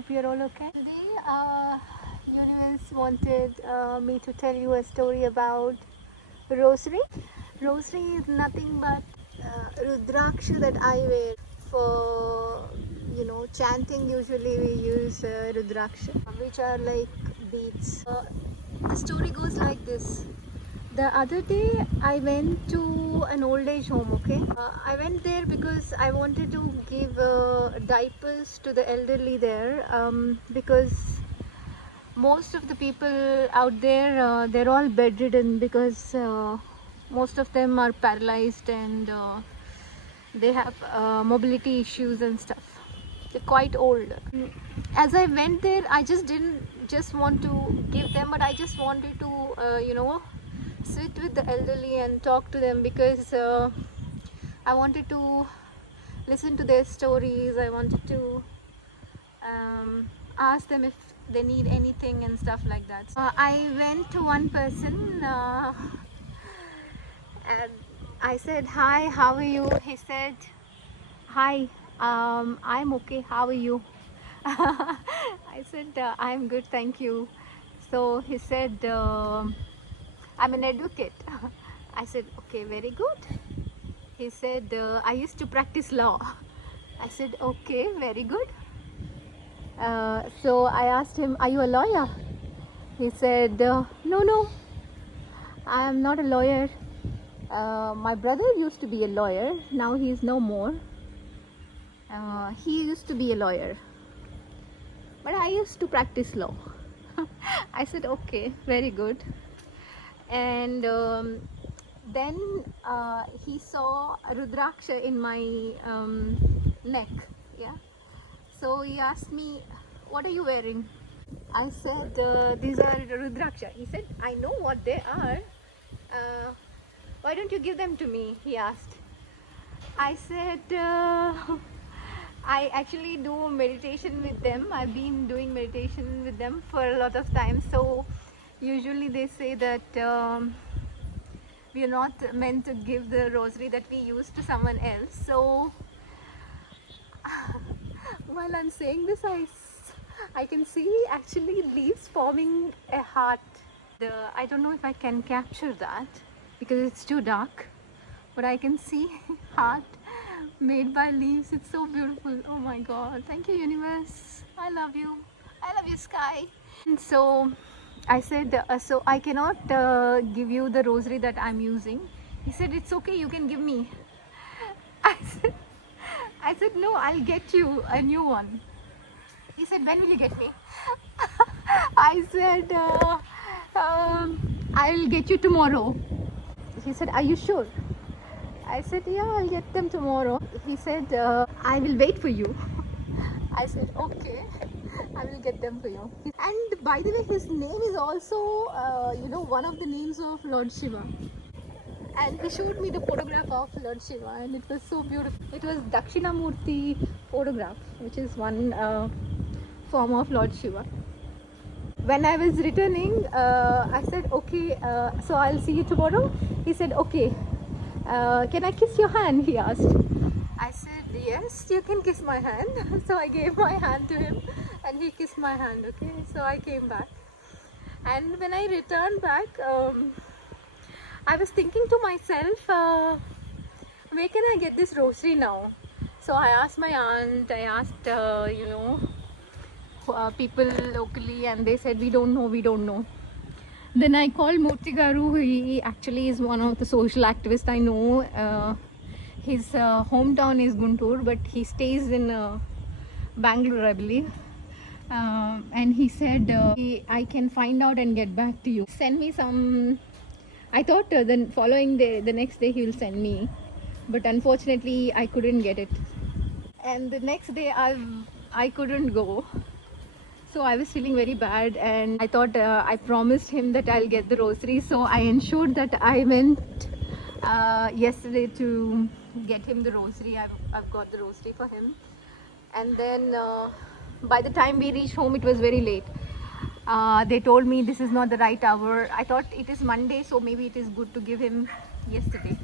hope you're all okay. Today, Universe wanted me to tell you a story about rosary. Rosary is nothing but Rudraksha that I wear for, chanting. Usually we use Rudraksha, which are like beads. The story goes like this. The other day I went to an old age home, okay? I went there because I wanted to give diapers to the elderly there, because most of the people out there, they're all bedridden because most of them are paralyzed and they have mobility issues and stuff. They're quite old. As I went there, I just didn't just want to give them, but I just wanted to, sit with the elderly and talk to them because I wanted to listen to their stories. I wanted to ask them if they need anything and stuff like that. I went to one person and I said, "Hi, how are you?" He said, "Hi, I'm okay. How are you?" I said, "I'm good, thank you." So he said, "I'm an advocate." I said, "Okay, very good." He said, "I used to practice law." I said, "Okay, very good." So I asked him, "Are you a lawyer?" He said, "No, no, I am not a lawyer. My brother used to be a lawyer. Now he is no more. He used to be a lawyer. But I used to practice law." I said, "Okay, very good." And then he saw a Rudraksha in my neck. Yeah. So he asked me, "What are you wearing?" I said, "These are Rudraksha." He said, "I know what they are. Uh, why don't you give them to me?" He asked. I said, I actually do meditation with them. I've been doing meditation with them for a lot of time. So usually they say that we are not meant to give the rosary that we use to someone else. So while I'm saying this, I can see actually leaves forming a heart. I don't know if I can capture that because it's too dark, but I can see heart made by leaves. It's so beautiful. Oh my god, thank you, universe. I love you. I love you, sky. And so I said, so I cannot give you the rosary that I'm using. He said, "It's okay, you can give me." I said, "No, I'll get you a new one." He said, "When will you get me?" I said, "I'll get you tomorrow." He said, "Are you sure?" I said, "Yeah, I'll get them tomorrow." He said, "I will wait for you." I said, "Okay, I will get them for you." And by the way, his name is also, one of the names of Lord Shiva. And he showed me the photograph of Lord Shiva, and it was so beautiful. It was Dakshinamurti photograph, which is one form of Lord Shiva. When I was returning, I said, "Okay, so I'll see you tomorrow." He said, "Okay, can I kiss your hand?" He asked. I said, "Yes, you can kiss my hand." So I gave my hand to him and he kissed my hand. Okay, so I came back, and when I returned back, I was thinking to myself, where can I get this rosary now? So I asked my aunt, I asked, people locally, and they said, we don't know. Then I called Murthy Garu. He actually is one of the social activists I know. His hometown is Guntur, but he stays in Bangalore, I believe. And he said, I can find out and get back to you. Send me some. I thought the following day, the next day, he will send me, but unfortunately, I couldn't get it. And the next day, I couldn't go. So I was feeling very bad, and I thought, I promised him that I'll get the rosary. So I ensured that I went yesterday to get him the rosary. I've got the rosary for him. And then by the time we reached home, it was very late. They told me this is not the right hour. I thought it is Monday, so maybe it is good to give him yesterday.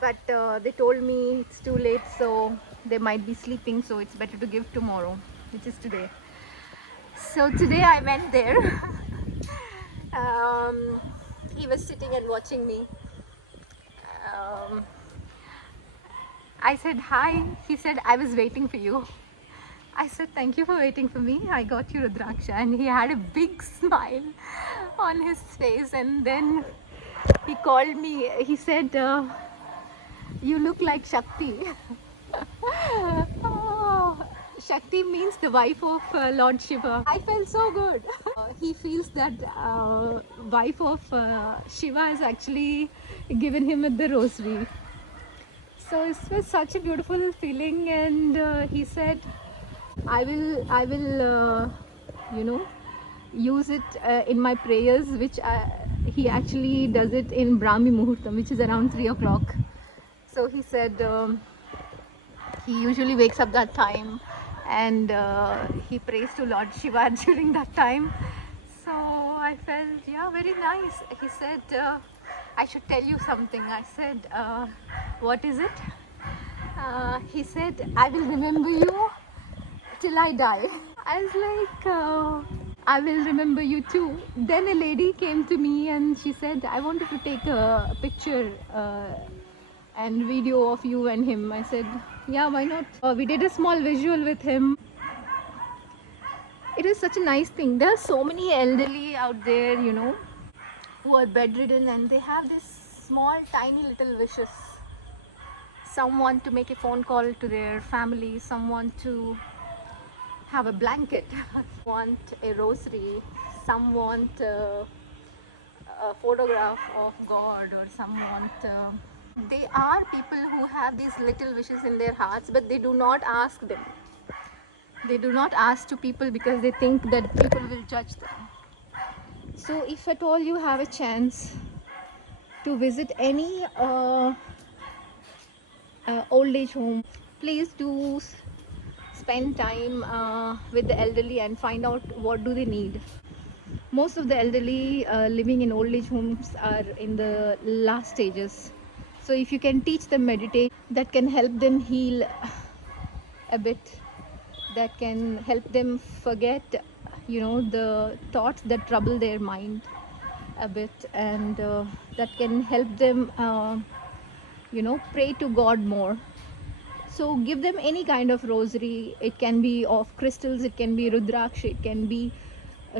But they told me it's too late, so they might be sleeping, so it's better to give tomorrow. which is today. So today I went there. He was sitting and watching me. I said hi. He said, I was waiting for you. I said, thank you for waiting for me. I got you Rudraksha. And he had a big smile on his face. And then he called me. He said, you look like Shakti. Oh, Shakti means the wife of Lord Shiva. I felt so good. He feels that wife of Shiva has actually given him the rosary. So it was such a beautiful feeling, and he said, I will, use it in my prayers, which he actually does it in Brahmi Muhurtam, which is around 3 o'clock. So he said he usually wakes up that time, and he prays to Lord Shiva during that time. So I felt, yeah, very nice. He said, I should tell you something. I said, what is it? He said, I will remember you till I die. I was like, I will remember you too. Then a lady came to me and she said, I wanted to take a picture and video of you and him. I said, yeah, why not? We did a small visual with him. It is such a nice thing. There are so many elderly out there, who are bedridden, and they have this small, tiny little wishes. Some want to make a phone call to their family, some want to have a blanket, want a rosary, some want a photograph of God, or some want... They are people who have these little wishes in their hearts, but they do not ask them. They do not ask to people because they think that people will judge them. So if at all you have a chance to visit any old age home, please do spend time with the elderly and find out what do they need. Most of the elderly living in old age homes are in the last stages. So if you can teach them meditation, that can help them heal a bit, that can help them forget, the thoughts that trouble their mind a bit, and that can help them, pray to God more. So give them any kind of rosary. It can be of crystals, it can be Rudraksha, it can be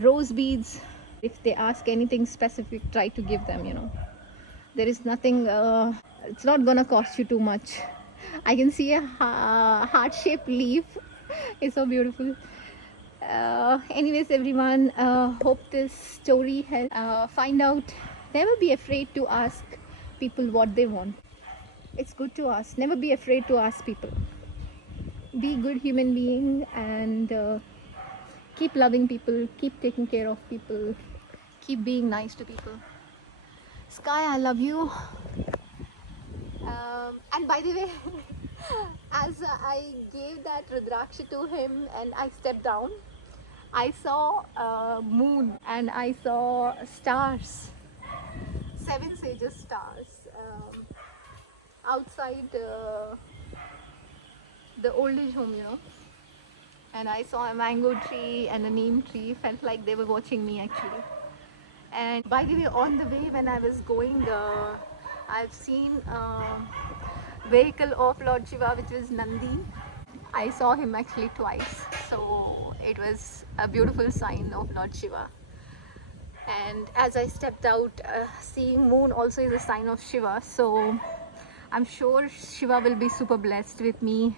rose beads. If they ask anything specific, try to give them, There is nothing, it's not gonna cost you too much. I can see a heart-shaped leaf. It's so beautiful. Anyways, everyone, hope this story helped. Find out, never be afraid to ask people what they want. It's good to ask. Never be afraid to ask people. Be a good human being, and keep loving people, keep taking care of people, keep being nice to people. Sky, I love you. And by the way, as I gave that Rudraksha to him and I stepped down, I saw a moon and I saw stars, 7 sages stars, outside the old age home, And I saw a mango tree and a neem tree. Felt like they were watching me actually. And by the way, on the way when I was going, I've seen vehicle of Lord Shiva, which was Nandi. I saw him actually twice, so it was a beautiful sign of Lord Shiva. And as I stepped out, seeing moon also is a sign of Shiva, so I'm sure Shiva will be super blessed with me.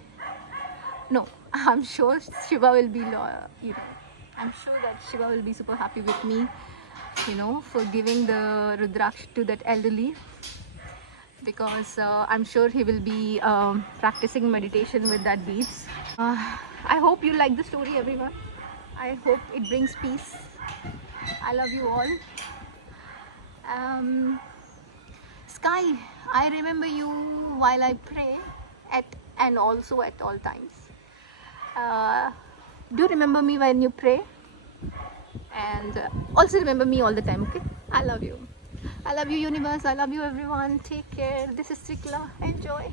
No, I'm sure Shiva will be, I'm sure that Shiva will be super happy with me, for giving the Rudraksha to that elderly. Because I'm sure he will be practicing meditation with that beads. I hope you like the story, everyone. I hope it brings peace. I love you all. Sky, I remember you while I pray and also at all times. Do remember me when you pray, and also remember me all the time, okay? I love you. I love you, universe. I love you, everyone. Take care. This is Trikla. Enjoy.